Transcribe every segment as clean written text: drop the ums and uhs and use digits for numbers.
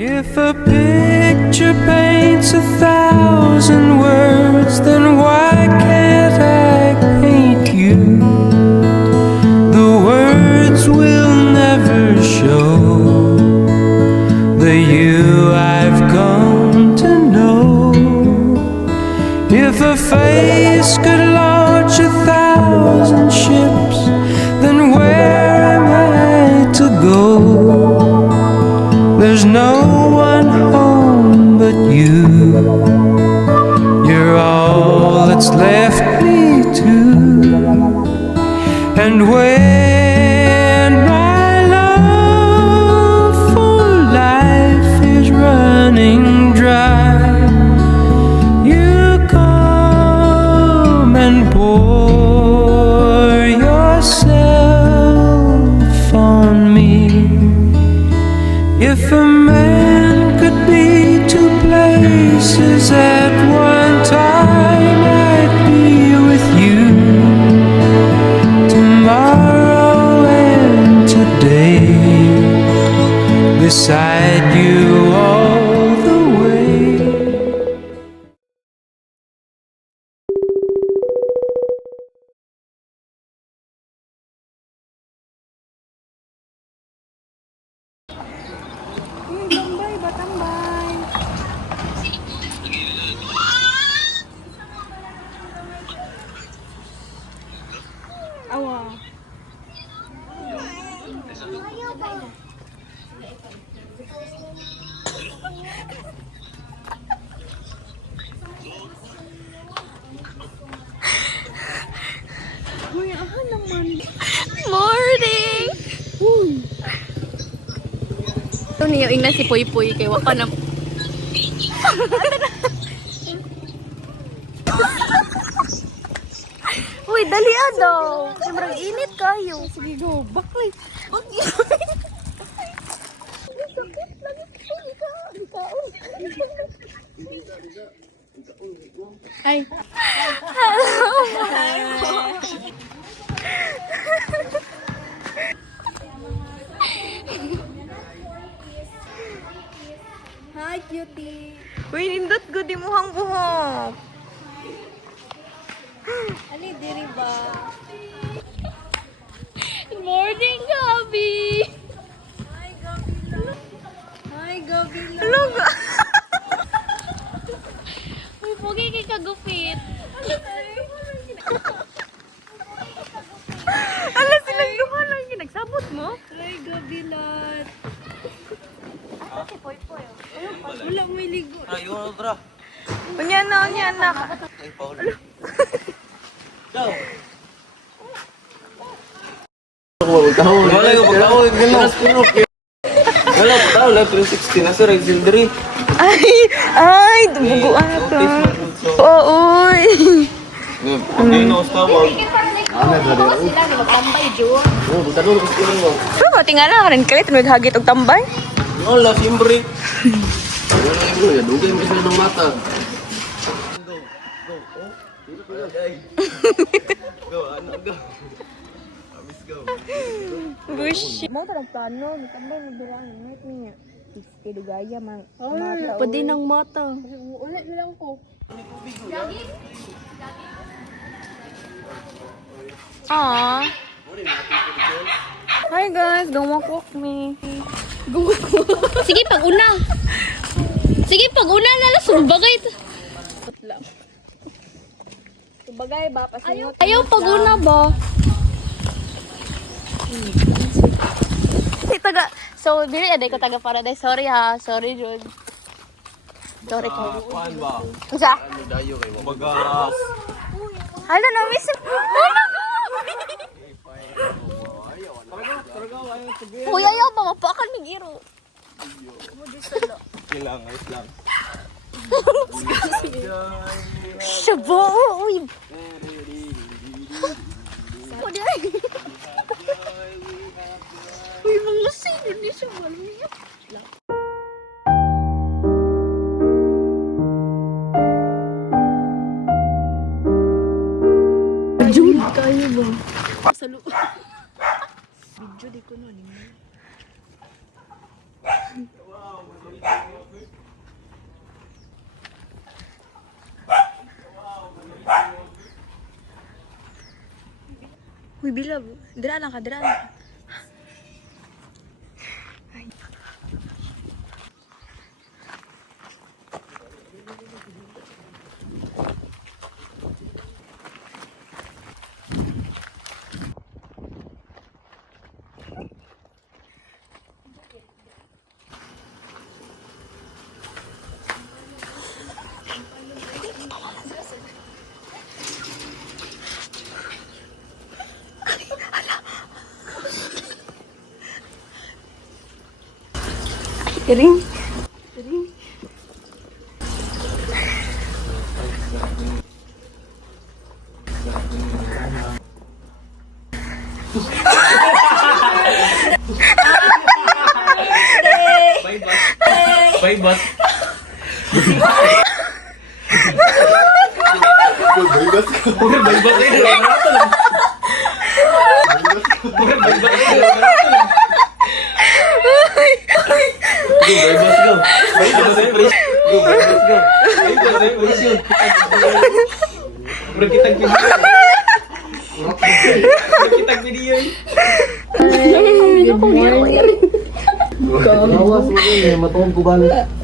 If a picture paints 1,000 words, then why can't I paint you? The words will never show the you I've come to know. If a face could launch 1,000 ships, then where am I to go? There's no one home but you. You're all that's left me to. And when my love for life is running dry, you come and pour yourself on me. If a man could be two places at one time, I'd be with you tomorrow and today, beside you all the way. Tambay ba, tambay? Awa. Uy, aha naman. Morning! Ito niyo, ingnan si Poy Poy kay wapa na. Uy, dalian daw. Sobrang init kayo. Sige, go. Baklay. Ay. Hi, cutie. Uy, nindot good imuhang buhok. Ali, diri ba? Good morning, Gabi. Hi, Gabi. Hi, Gabi. Hello, Uy, pogi kay kagupit. Ala, silang duha lang yung nagsabot mo. Hi, Gabi, lot. Si Poy Poy. Wala mo iligo. Ayun, bro. Unya na. Ay, Paul. Go. Wala yung pagkawal. Ginas puno. Wala, tao lang 360 na sir. Exildry. Ay, dumuguan na to. Oo, uy. Hindi na tawag. Tambay, Jo. Oh, butano ko sila mo. Pero ba, tingala ka rin kalit, naghagit og tambay. Wala, simbre. Wala yung bro, dugay mo sila ng mata. Go. Oh, dito ko yan. Go, ano, go. Amis, go. Bush. Mo ta nagplano, tambay mo durang net niya. Kay dugaya man. Pwede ng mata. Ulit lang ko. Aww. Hi guys, don't walk me. Sige, pag-una. Sige, pag-una na lang. Sumbagay. Bagay ba pasingot? Ayaw pag-una ba? So, dili aday ko taga Paradise. Sorry ha. Sorry, Jud. Sorry ko. Kuhan ba? Isa? Ano dayo kayo? Bagas. Hala, na-miss. Hala, go! Uy, ayaw ba? Mapakan ng giro. Ilang, ayos lang. Shabo! Uy! Uy, mga sino ni siya maluya. Jud kayo ba? Sa video di ko no. Uy, bilab. Dira lang ka, dira lang ka. Iring. Bye, boss.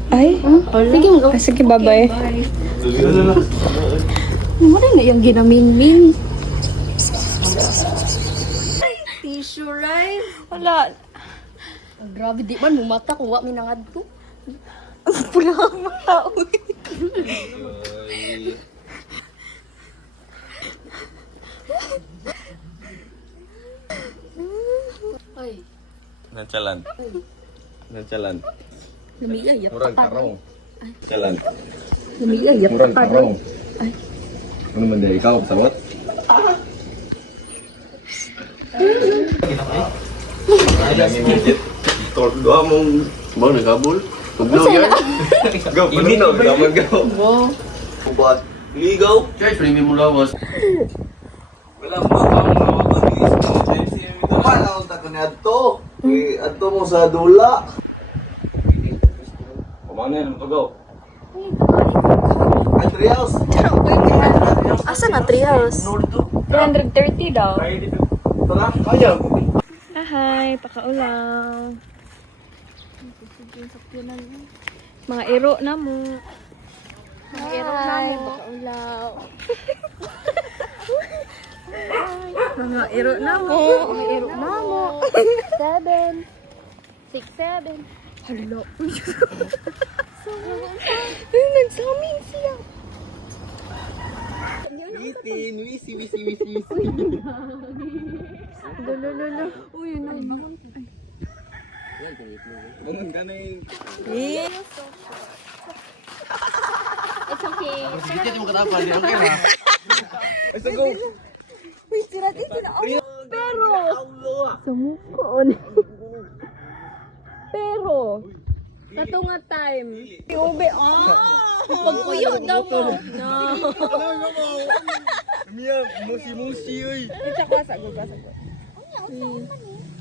Ay? Sige, sige, bye-bye. Ano na yung ginaminmin? Tissue, right? Wala. Grabe, di ba? Mumata ko, wak minangad ko. Pula ang mata, uy. Ay. Nancalan. Nancalan. Lumiyayat Murang pa karong. Jalan. Lumiyayat Murang pa karong. Ano man dahil ikaw, pesawat? Ay, legit. Tork doa mong mau nagabol. Tugnaw yan. Go, panunaw. Gaman gaw. Kubat. Ligaw. Church, premium mo lawas. Wala mo ang lawas. Wala akong takon ni Adto. Adto mo sa dula. Kumano yan, magaw. Ay, Trials. Asa na treehouse? 330 daw. Ito na, kaya. Hi, pakaulaw. Mga iro na mo. Mga iro na mo. Pakaulaw. Mga iro na mo. Mga iro na mo. 7. 6, 7. Hello. Nagsamin siya. Wisin, wisi. Lolo. Uy, yun na. Bangun ka na yung... It's okay. Sige, di mo katapal. Di okay na. Ay, go. Uy, sira din sila. Pero, sumukon. Pero, kato nga time. Ube, pagpuyo daw mo. No. Mia, musi-musi, oy. Sago.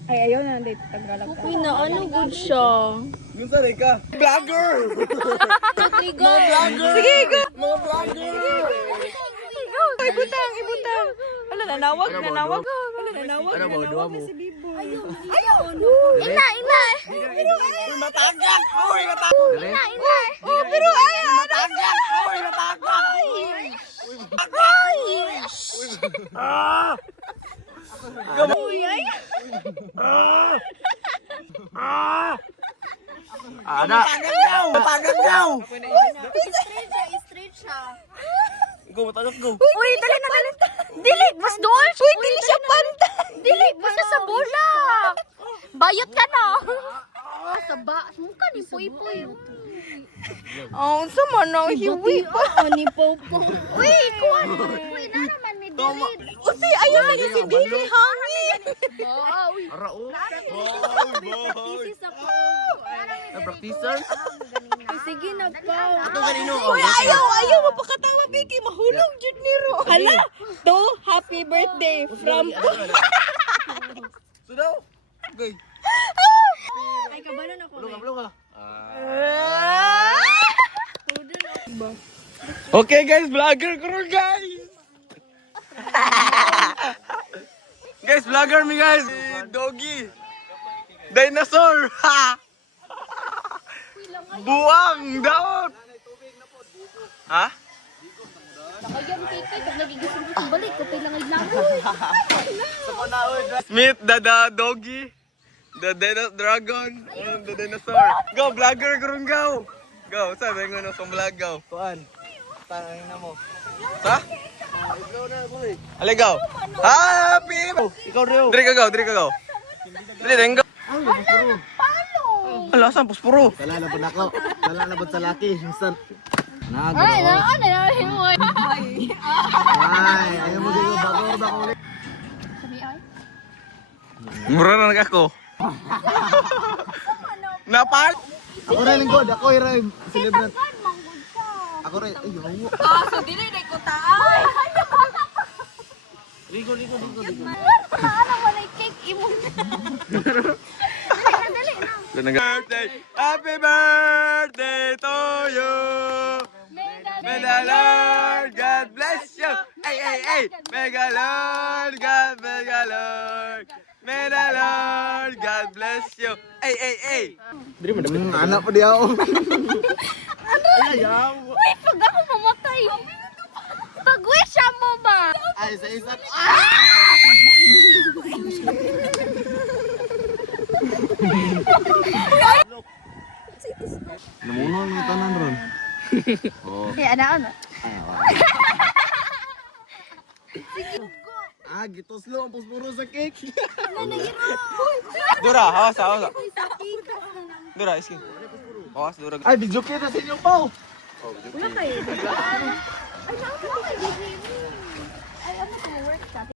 Ay, ayaw na, date. Tagalag ka. Uy, na ano good siya. Nung sanay ka? Vlogger! Sige, go. Mga vlogger! Ibutang. Wala, nanawag. Ano mo, duwa mo? Ayaw. Ina. Uy, matagan! Uy, matagan! Ina. Oh, pero ayaw. Matagan! Uy, matagan! Ada! Matagan daw! Straight siya. Go, matagan, go! Uy, dali na. Dili, mas doon. Uy, dili siya panta. Dili, basta sa bola. Bayot ka na. Saba. Mukha ni Puy. Sama na. Hiwi pa. Ni Popo. Uy, kuwan. Uy, na naman ni David. Uy, ayaw niya si David. Hangin. Uy. Arao! Isis ako. Practicer? Sige na pa. Ito kanino? Uy, ayaw. Mapakatawa, Vicky. Mahulog, Jud Niro. Hala. To, happy birthday from... Sudaw! Okay. Ay, kabalan ako. Belum ka. Okay guys, vlogger ko rin guys! Guys, vlogger mi guys. Doggy. Dinosaur. Ha. Buang daot. Ha? Nakagyan kay pag nagigising ko sa balik, kapay lang ay lang. Meet the doggy. The dragon. The dinosaur. Go, vlogger, gurung go. Go, sabi nga sa vlog go. Kuan. Tangin na mo. Sa? Aligaw. Happy! Ikaw Rio. Diri ka go, diri ka go. Diri ka go. Ala, saan puspuro? Wala na po nako. Wala na po sa laki. Minsan. Nago. Ay, ano mo. Ay, ayaw mo dito bagor ba ko ulit. Sabi ay. Mura na ako. Napal? Ako rin lingkod, ako rin celebrant. Ako rin. Ay, yawo. So dili na ko taay. Ligo. Ano mo na cake imo. Birthday! Happy birthday to you! May the Lord God bless you! Ay, ay, ay! May the Lord God, may the Lord! May the Lord God bless you! Ay, ay, ay! Anak pa di ako. Uy, pag ako mamatay. Pag-wish mo ba? Ay, sa isa. Namuno ang tanan ron. Eh, ano? Gituslo ang puspuro sa cake. Dura, hawas, hawas. Dura, iski. Hawas, dura. Ay, video kita sa inyo pa.